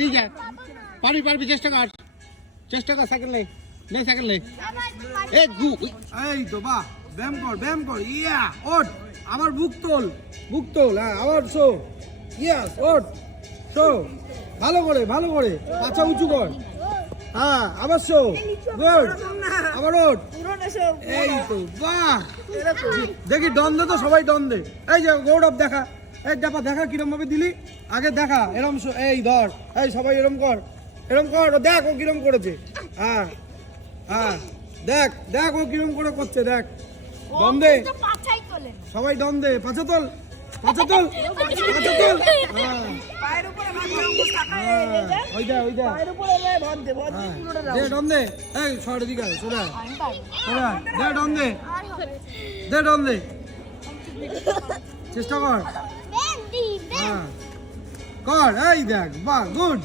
নিয়ে যা, পারবি চেষ্টা কর সাইকেল নে সাইকেল নে। এই তো বাহ, ব্যায়াম কর ইয়া, ওঠ আবার বুক তোল হ্যাঁ, আবার শো, ইয়েস ওঠ, শো ভালো করে পাছা উঁচু কর, হ্যাঁ আবার শো, গুড, আবার ওঠ, এই তো বাহ। দেখি দ্বন্দ্বে তো সবাই দ্বন্দ্বে। এই যে গৌরব দেখা, এই দেখা কিরম ভাবে দিলি, আগে দেখা এরম, এই ধর, এই সবাই এরম কর, দেখ ও কিরম করেছে, হ্যাঁ দেখ ও কিরম করে করছে, দেখ দ্বন্দ্বে সবাই দ্বন্দ্বে, পাছা তোল, হ্যাঁ দ্বন্দ্বে, এই সরে দিকে সোনা দে দ্বন্দ্বে চেষ্টা কর, হ্যাঁ কর, এই দেখ বাহ, গুড।